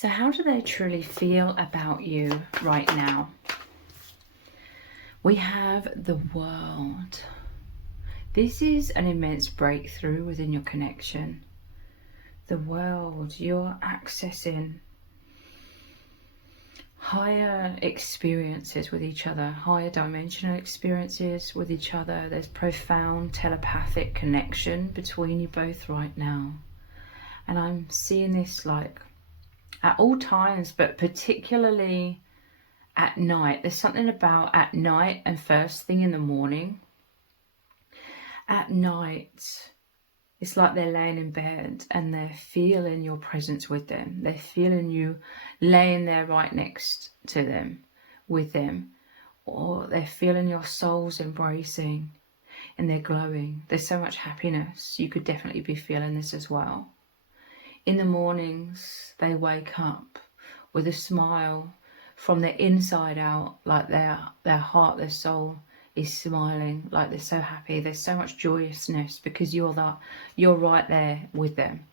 So how do they truly feel about you right now? We have the world. This is an immense breakthrough within your connection. The world, you're accessing higher experiences with each other, higher dimensional experiences with each other. There's profound telepathic connection between you both right now. And I'm seeing this like at all times, but particularly at night. There's something about at night and first thing in the morning. At night, it's like they're laying in bed and they're feeling your presence with them. They're feeling you laying there right next to them, with them. Or they're feeling your souls embracing and they're glowing. There's so much happiness. You could definitely be feeling this as well. In the mornings, they wake up with a smile from their inside out, like their heart, their soul is smiling, like they're so happy. There's so much joyousness because you're right there with them,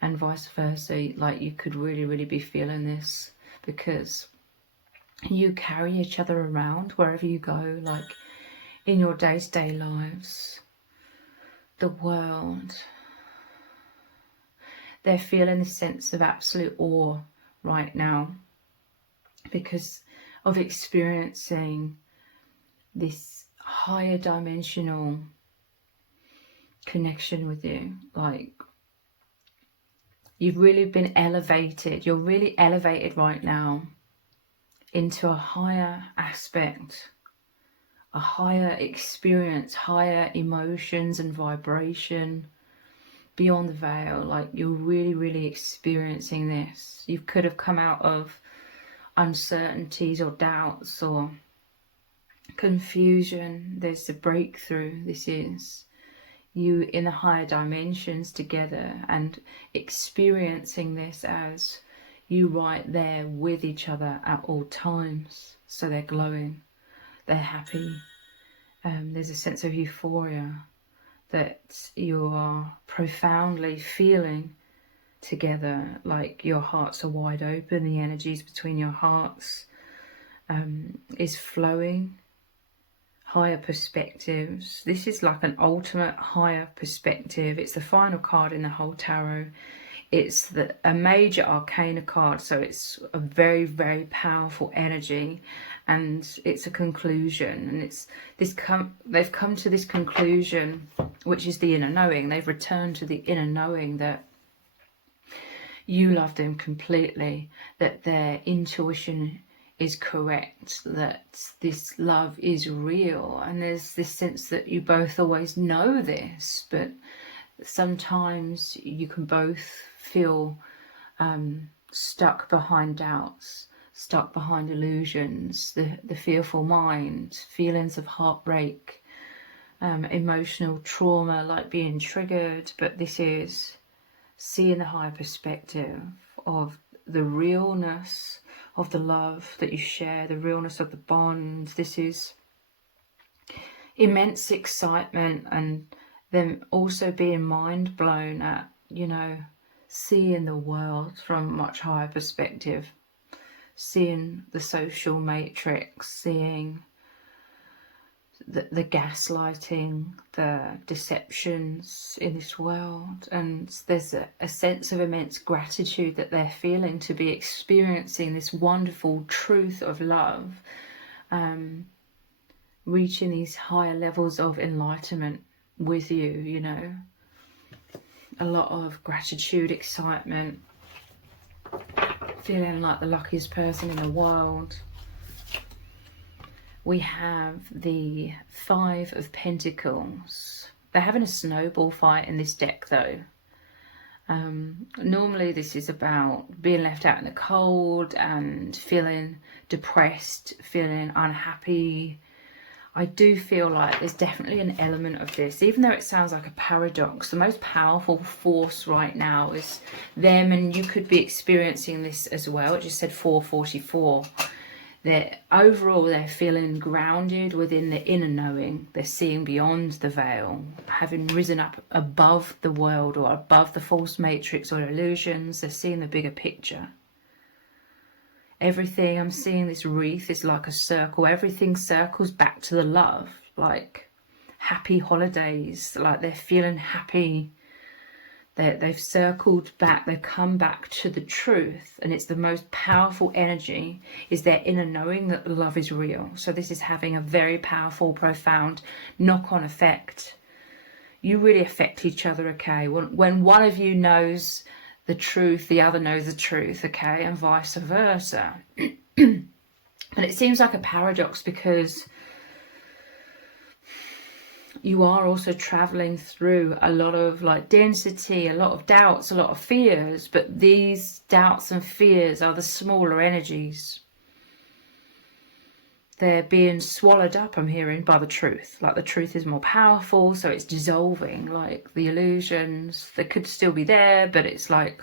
and vice versa. Like you could really be feeling this because you carry each other around wherever you go, like in your day-to-day lives. The world. They're feeling a sense of absolute awe right now because of experiencing this higher dimensional connection with you. Like you've really been elevated. You're really elevated right now into a higher aspect, a higher experience, higher emotions and vibration beyond the veil. Like you're really experiencing this. You could have come out of uncertainties or doubts or confusion. There's a breakthrough. This is you in the higher dimensions together and experiencing this as you right there with each other at all times. So they're glowing, they're happy. There's a sense of euphoria that you are profoundly feeling together, like your hearts are wide open, the energies between your hearts is flowing. Higher perspectives. This is like an ultimate higher perspective. It's the final card in the whole tarot. It's a major arcana card, so it's a very powerful energy, and it's a conclusion, and they've come to this conclusion, which is the inner knowing. They've returned to the inner knowing that you love them completely, that their intuition is correct, that this love is real, and there's this sense that you both always know this, but sometimes you can both feel stuck behind doubts, stuck behind illusions, the fearful mind, feelings of heartbreak, emotional trauma, like being triggered. But this is seeing the higher perspective of the realness of the love that you share, the realness of the bond. This is immense excitement, and them also being mind blown at, seeing the world from a much higher perspective, seeing the social matrix, seeing the gaslighting, the deceptions in this world. And there's a sense of immense gratitude that they're feeling to be experiencing this wonderful truth of love, reaching these higher levels of enlightenment with you, a lot of gratitude, excitement, feeling like the luckiest person in the world. We have the Five of Pentacles. They're having a snowball fight in this deck though. Normally this is about being left out in the cold and feeling depressed, feeling unhappy. I do feel like there's definitely an element of this, even though it sounds like a paradox. The most powerful force right now is them, and you could be experiencing this as well. It just said 444. Overall, they're feeling grounded within the inner knowing. They're seeing beyond the veil, having risen up above the world or above the false matrix or illusions. They're seeing the bigger picture. Everything, I'm seeing this wreath is like a circle. Everything circles back to the love, like happy holidays, like they're feeling happy. They've circled back, they've come back to the truth, and it's the most powerful energy is their inner knowing that the love is real. So this is having a very powerful, profound knock-on effect. You really affect each other, okay? When one of you knows the truth, the other knows the truth, okay? And vice versa. But it seems like a paradox, because you are also traveling through a lot of like density, a lot of doubts, a lot of fears, but these doubts and fears are the smaller energies. They're being swallowed up, I'm hearing, by the truth. Like the truth is more powerful, so it's dissolving. Like the illusions, they could still be there, but it's like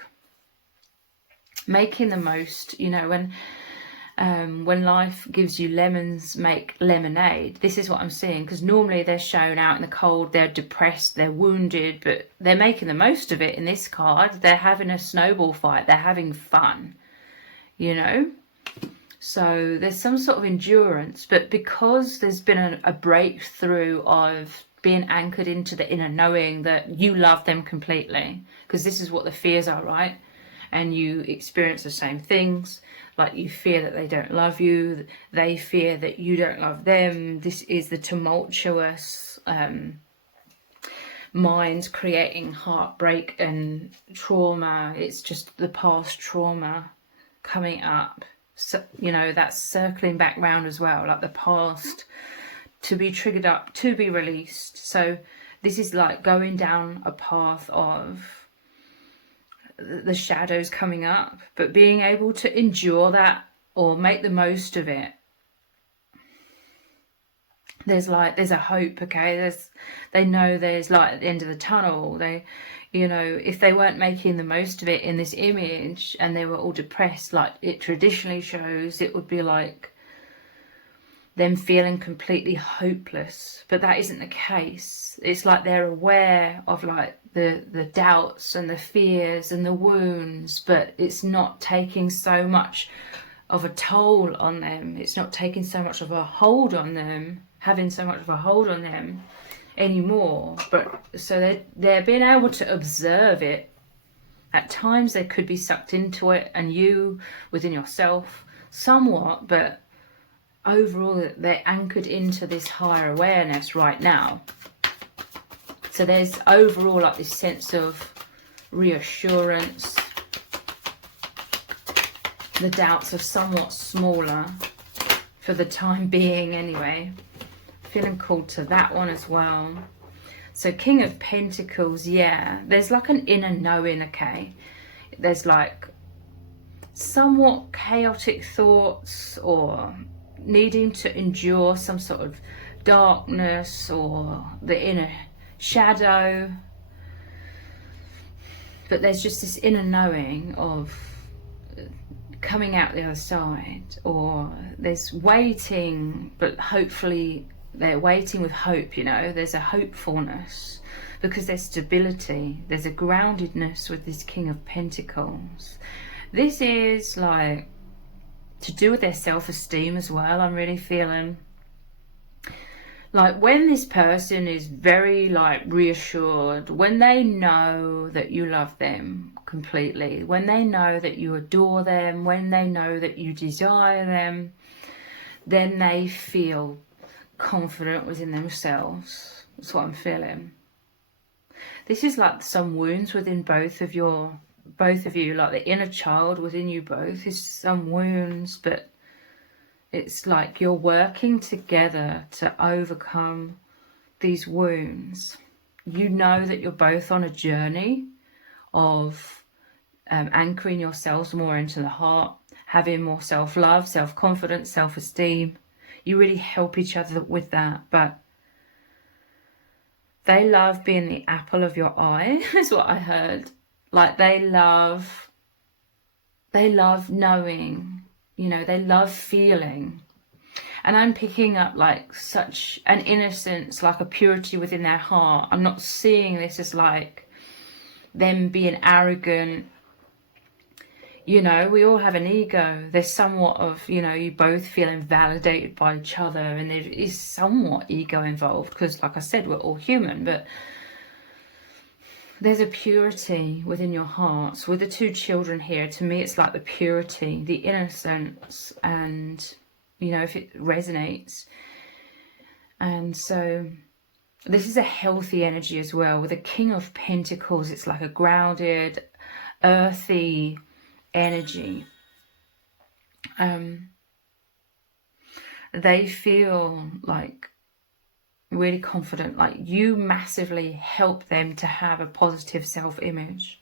making the most, you know, when life gives you lemons, make lemonade. This is what I'm seeing, because normally they're shown out in the cold, they're depressed, they're wounded, but they're making the most of it in this card. They're having a snowball fight, they're having fun, you know. So there's some sort of endurance, but because there's been a breakthrough of being anchored into the inner knowing that you love them completely, because this is what the fears are, right? And you experience the same things, like you fear that they don't love you, they fear that you don't love them. This is the tumultuous mind creating heartbreak and trauma. It's just the past trauma coming up. So, you know, that's circling back round as well, like the past to be triggered up, to be released. So this is like going down a path of the shadows coming up, but being able to endure that or make the most of it. There's a hope, okay? They know there's light at the end of the tunnel. They, you know, if they weren't making the most of it in this image and they were all depressed, like it traditionally shows, it would be like them feeling completely hopeless. But that isn't the case. It's like they're aware of like the doubts and the fears and the wounds, but it's not taking so much of a toll on them. It's not taking so much of a hold on them, having so much of a hold on them anymore. But so they're being able to observe it. At times they could be sucked into it, and you within yourself somewhat, but overall they're anchored into this higher awareness right now. So there's overall like this sense of reassurance. The doubts are somewhat smaller for the time being anyway. Feeling called to that one as well. So King of Pentacles, yeah, there's like an inner knowing, okay? There's like somewhat chaotic thoughts or needing to endure some sort of darkness or the inner shadow. But there's just this inner knowing of coming out the other side, or there's waiting, but hopefully they're waiting with hope, you know. There's a hopefulness because there's stability, there's a groundedness with this King of Pentacles. This is like to do with their self-esteem as well. I'm really feeling like when this person is very like reassured, when they know that you love them completely, when they know that you adore them, when they know that you desire them, then they feel confident within themselves. That's what I'm feeling. This is like some wounds within both of you, like the inner child within you both is some wounds, but it's like you're working together to overcome these wounds. You know that you're both on a journey of anchoring yourselves more into the heart, having more self-love, self-confidence, self-esteem. You really help each other with that, but they love being the apple of your eye, is what I heard. Like they love knowing, you know, they love feeling. And I'm picking up like such an innocence, like a purity within their heart. I'm not seeing this as like them being arrogant, You know, we all have an ego. There's somewhat of, you know, you both feeling validated by each other, and there is somewhat ego involved because, like I said, we're all human, but there's a purity within your hearts. With the two children here, to me, it's like the purity, the innocence, and, you know, if it resonates. And so this is a healthy energy as well. With the King of Pentacles, it's like a grounded, earthy energy. They feel like really confident, like you massively help them to have a positive self-image.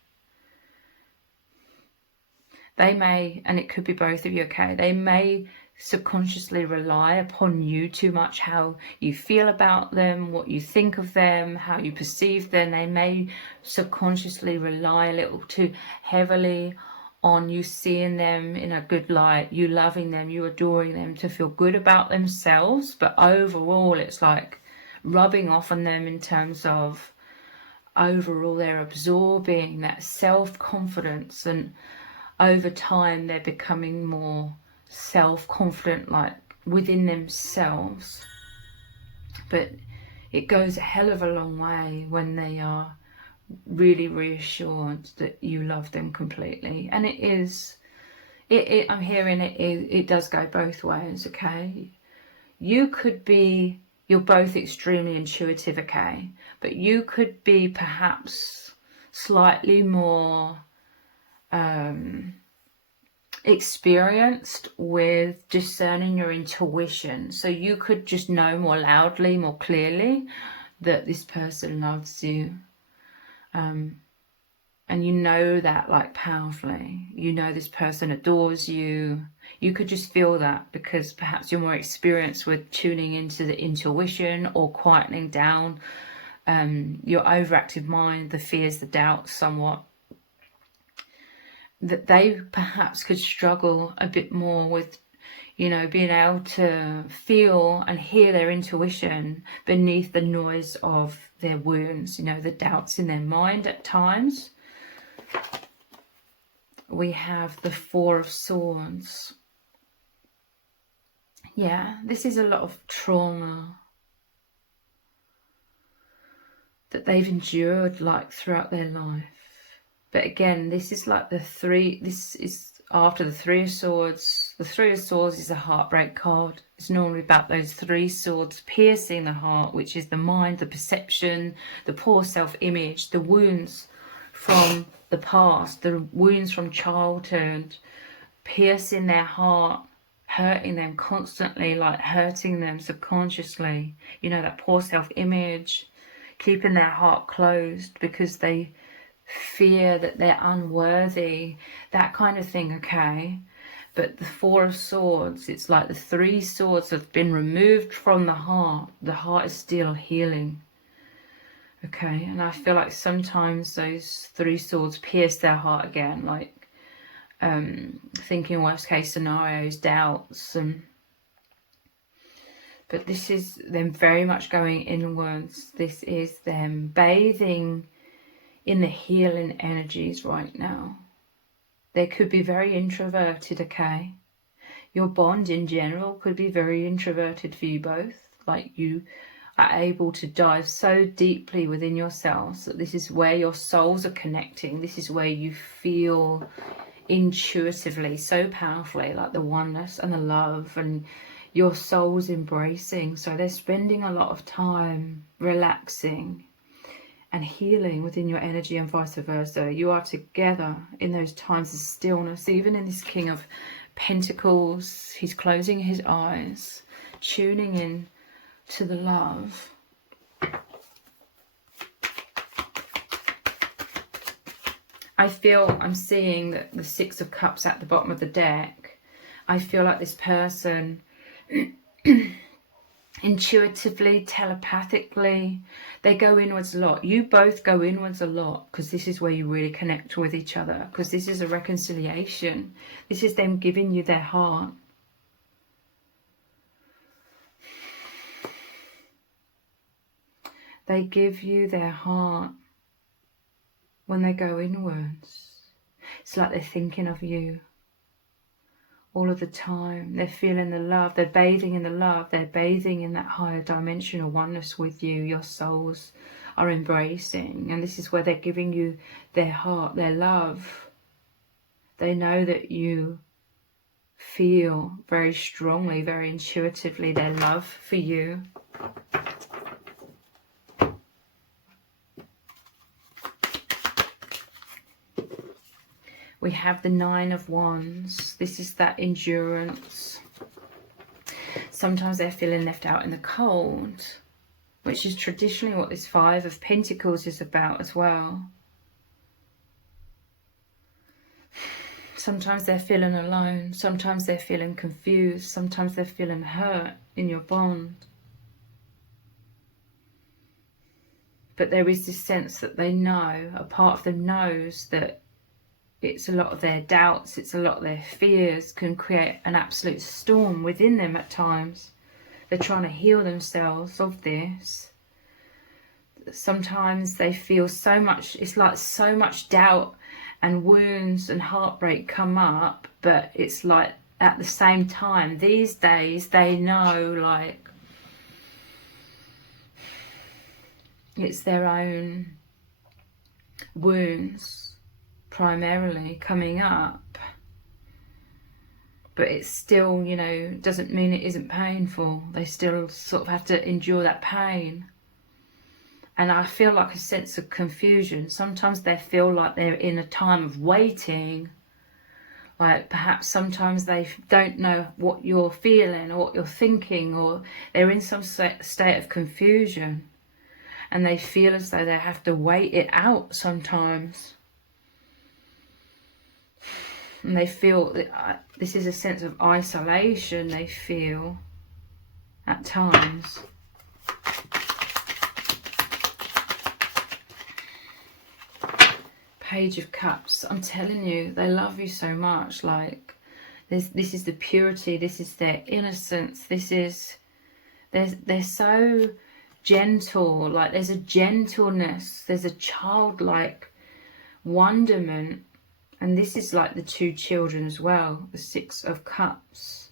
They may, and it could be both of you, okay, they may subconsciously rely upon you too much, how you feel about them, what you think of them, how you perceive them. They may subconsciously rely a little too heavily on you seeing them in a good light, you loving them, you adoring them, to feel good about themselves. But overall, it's like rubbing off on them in terms of overall they're absorbing that self-confidence, and over time they're becoming more self-confident, like within themselves. But it goes a hell of a long way when they are really reassured that you love them completely. And it is, I'm hearing it does go both ways, okay? You could be, you're both extremely intuitive, okay? But you could be perhaps slightly more experienced with discerning your intuition. So you could just know more loudly, more clearly that this person loves you. And you know that like powerfully. You know this person adores you. You could just feel that because perhaps you're more experienced with tuning into the intuition or quietening down your overactive mind, the fears, the doubts somewhat. That they perhaps could struggle a bit more with, you know, being able to feel and hear their intuition beneath the noise of their wounds, you know, the doubts in their mind at times. We have the Four of Swords. Yeah, this is a lot of trauma that they've endured like throughout their life. But again, this is like this is after the Three of Swords. The Three of Swords is a heartbreak card. It's normally about those three swords piercing the heart, which is the mind, the perception, the poor self-image, the wounds from the past, the wounds from childhood, piercing their heart, hurting them constantly, like hurting them subconsciously. You know, that poor self-image, keeping their heart closed because they fear that they're unworthy, that kind of thing, okay? But the Four of Swords, it's like the three swords have been removed from the heart. The heart is still healing, okay? And I feel like sometimes those three swords pierce their heart again, like thinking worst case scenarios, doubts, but this is them very much going inwards. This is them bathing in the healing energies right now. They could be very introverted, okay? Your bond in general could be very introverted for you both. Like you are able to dive so deeply within yourselves that this is where your souls are connecting. This is where you feel intuitively, so powerfully, like the oneness and the love, and your soul's embracing. So they're spending a lot of time relaxing and healing within your energy, and vice versa. You are together in those times of stillness. Even in this King of Pentacles, he's closing his eyes, tuning in to the love. I feel, I'm seeing that the Six of Cups at the bottom of the deck. I feel like this person intuitively, telepathically, they go inwards a lot. You both go inwards a lot because this is where you really connect with each other, because this is a reconciliation. This is them giving you their heart. They give you their heart when they go inwards. It's like they're thinking of you all of the time. They're feeling the love. They're bathing in the love. They're bathing in that higher dimensional oneness with you. Your souls are embracing. And this is where they're giving you their heart, their love. They know that you feel very strongly, very intuitively their love for you. We have the Nine of Wands. This is that endurance. Sometimes they're feeling left out in the cold, which is traditionally what this Five of Pentacles is about as well. Sometimes they're feeling alone. Sometimes they're feeling confused. Sometimes they're feeling hurt in your bond. But there is this sense that they know, a part of them knows that it's a lot of their doubts, it's a lot of their fears can create an absolute storm within them at times. They're trying to heal themselves of this. Sometimes they feel so much, it's like so much doubt and wounds and heartbreak come up, but it's like at the same time, these days, they know like it's their own wounds primarily coming up, but it's still, you know, doesn't mean it isn't painful. They still sort of have to endure that pain. And I feel like a sense of confusion. Sometimes they feel like they're in a time of waiting, like perhaps sometimes they don't know what you're feeling or what you're thinking, or they're in some state of confusion and they feel as though they have to wait it out sometimes. And they feel that this is a sense of isolation they feel at times. Page of Cups. I'm telling you, they love you so much. Like, this is the purity. This is their innocence. This is, they're so gentle. Like, there's a gentleness. There's a childlike wonderment. And this is like the two children as well, the Six of Cups.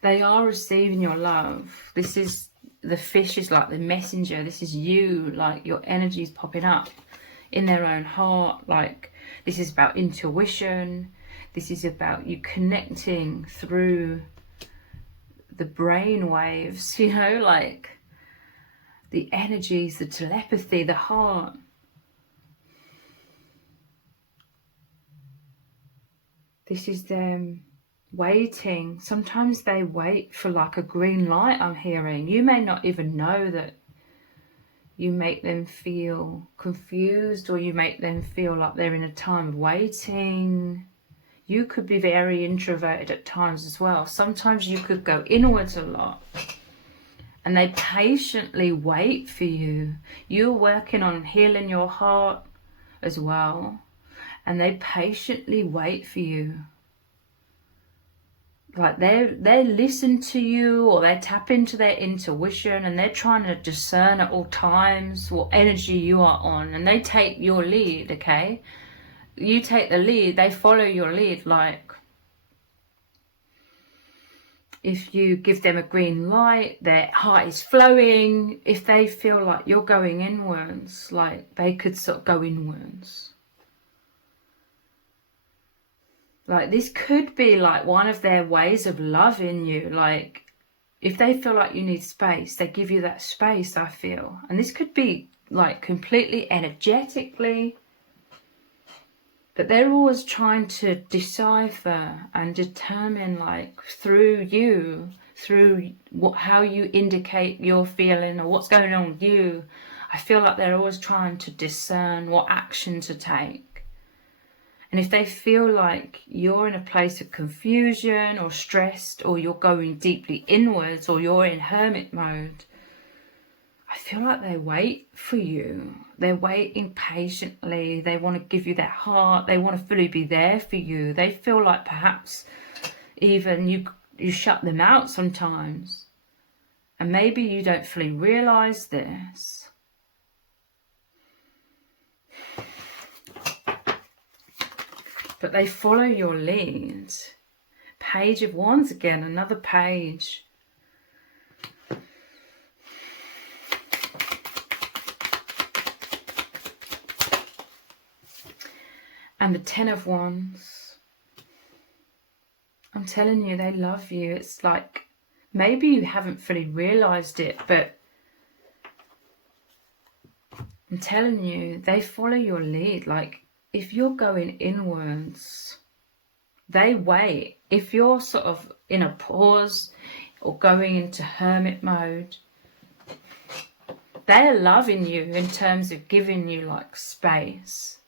They are receiving your love. This is, the fish is like the messenger. This is you, like your energy is popping up in their own heart. Like, this is about intuition. This is about you connecting through the brain waves, you know, like the energies, the telepathy, the heart. This is them waiting. Sometimes they wait for like a green light, I'm hearing. You may not even know that you make them feel confused, or you make them feel like they're in a time of waiting. You could be very introverted at times as well. Sometimes you could go inwards a lot. And they patiently wait for you. You're working on healing your heart as well. And they patiently wait for you. Like they listen to you, or they tap into their intuition, and they're trying to discern at all times what energy you are on. And they take your lead, okay? You take the lead, they follow your lead. Like, if you give them a green light, their heart is flowing. If they feel like you're going inwards, like they could sort of go inwards. Like, this could be like one of their ways of loving you. Like, if they feel like you need space, they give you that space, I feel. And this could be like completely energetically. But they're always trying to decipher and determine, like, through you, through how you indicate you're feeling or what's going on with you. I feel like they're always trying to discern what action to take. And if they feel like you're in a place of confusion or stressed, or you're going deeply inwards, or you're in hermit mode, I feel like they wait for you. They're waiting patiently. They want to give you their heart. They want to fully be there for you. They feel like perhaps even you shut them out sometimes. And maybe you don't fully realise this. But they follow your lead. Page of Wands again, another page. And the Ten of Wands. I'm telling you, they love you. It's like, maybe you haven't fully realised it, but I'm telling you, they follow your lead. Like, if you're going inwards, they wait. If you're sort of in a pause or going into hermit mode, they're loving you in terms of giving you like space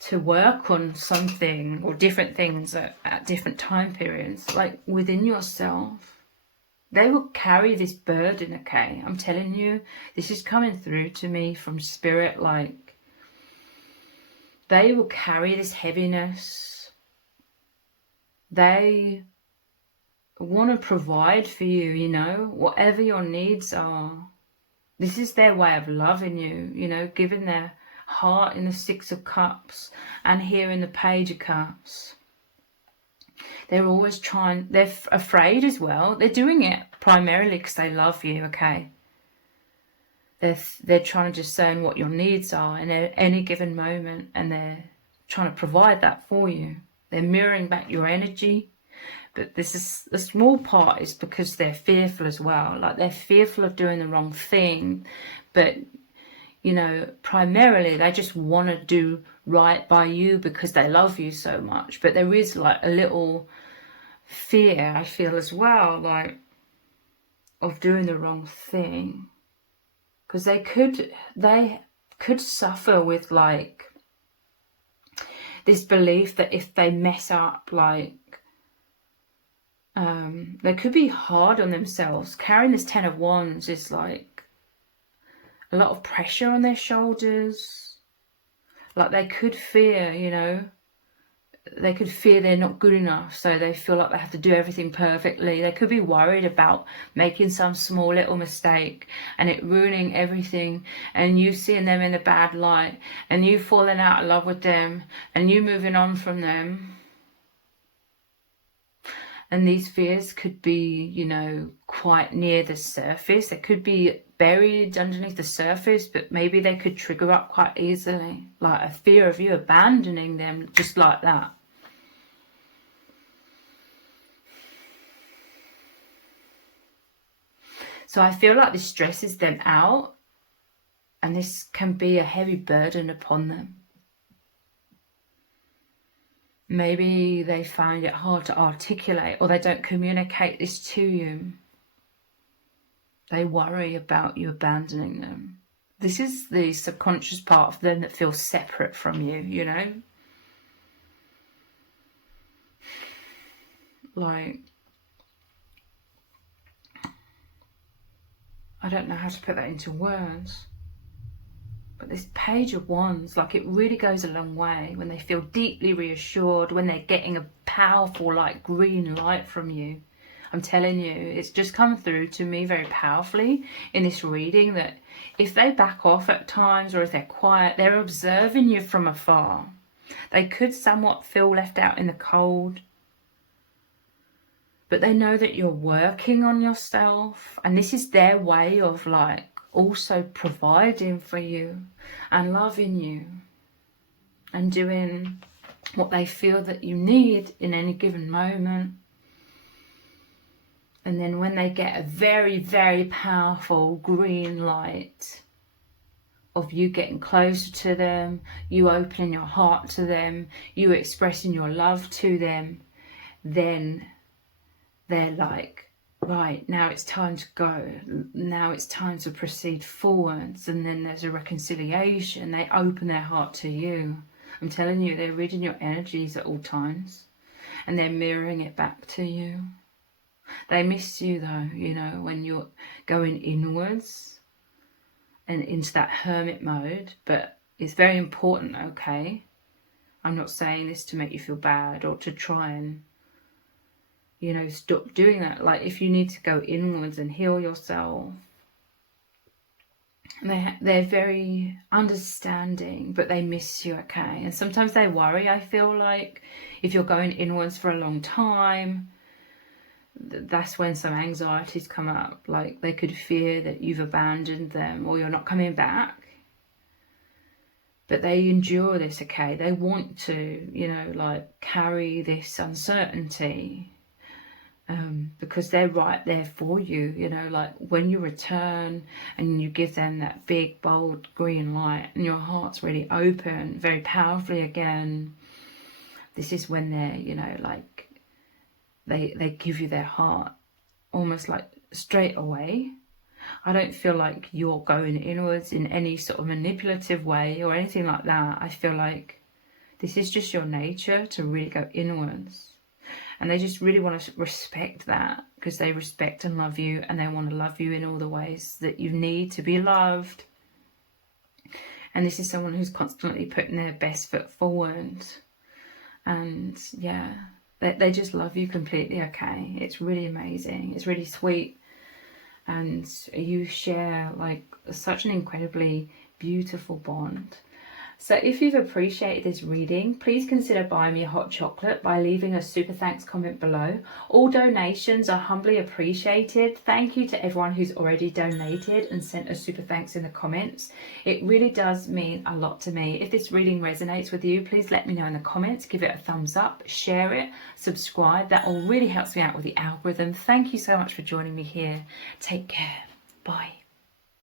to work on something or different things at different time periods, like within yourself. They will carry this burden, okay? I'm telling you, this is coming through to me from spirit, like they will carry this heaviness. They want to provide for you, you know, whatever your needs are. This is their way of loving you, you know, giving their heart in the Six of Cups and here in the Page of Cups. They're always trying, they're afraid as well. They're doing it primarily because they love you, okay? They're trying to discern what your needs are in any given moment, and they're trying to provide that for you. They're mirroring back your energy. But this is, the small part is because they're fearful as well. Like, they're fearful of doing the wrong thing. But, you know, primarily they just want to do right by you because they love you so much. But there is like a little fear, I feel, as well, like, of doing the wrong thing. Because they could suffer with like this belief that if they mess up, like, they could be hard on themselves. Carrying this Ten of Wands is like a lot of pressure on their shoulders. Like, they could fear, you know, they could fear they're not good enough, so they feel like they have to do everything perfectly. They could be worried about making some small little mistake and it ruining everything, and you seeing them in a bad light, and you falling out of love with them, and you moving on from them. And these fears could be, you know, quite near the surface. They could be buried underneath the surface, but maybe they could trigger up quite easily. Like a fear of you abandoning them just like that. So I feel like this stresses them out, and this can be a heavy burden upon them. Maybe they find it hard to articulate, or they don't communicate this to you. They worry about you abandoning them. This is the subconscious part of them that feels separate from you, you know? Like, I don't know how to put that into words. But this Page of Wands, like, it really goes a long way when they feel deeply reassured, when they're getting a powerful, like, green light from you. I'm telling you, it's just come through to me very powerfully in this reading that if they back off at times, or if they're quiet, they're observing you from afar. They could somewhat feel left out in the cold, but they know that you're working on yourself, and this is their way of, like, also providing for you and loving you and doing what they feel that you need in any given moment. And then when they get a very, very powerful green light of you getting closer to them, you opening your heart to them, you expressing your love to them, then they're like, right, now it's time to go. Now it's time to proceed forwards. And then there's a reconciliation. They open their heart to you. I'm telling you, they're reading your energies at all times, and they're mirroring it back to you. They miss you though, you know, when you're going inwards and into that hermit mode. But it's very important, okay? I'm not saying this to make you feel bad or to try and, you know, stop doing that. Like, if you need to go inwards and heal yourself they're very understanding, but they miss you, okay? And sometimes they worry, I feel like, if you're going inwards for a long time, that's when some anxieties come up. Like, they could fear that you've abandoned them or you're not coming back. But they endure this, okay? They want to, you know, like, carry this uncertainty. Because they're right there for you, you know, like when you return and you give them that big, bold green light and your heart's really open very powerfully again, this is when they're, you know, like they give you their heart almost like straight away. I don't feel like you're going inwards in any sort of manipulative way or anything like that. I feel like this is just your nature to really go inwards. And they just really want to respect that, because they respect and love you, and they want to love you in all the ways that you need to be loved. And this is someone who's constantly putting their best foot forward. And yeah, they just love you completely, okay? It's really amazing. It's really sweet. And you share like such an incredibly beautiful bond. So if you've appreciated this reading, please consider buying me a hot chocolate by leaving a super thanks comment below. All donations are humbly appreciated. Thank you to everyone who's already donated and sent a super thanks in the comments. It really does mean a lot to me. If this reading resonates with you, please let me know in the comments. Give it a thumbs up, share it, subscribe. That all really helps me out with the algorithm. Thank you so much for joining me here. Take care. Bye.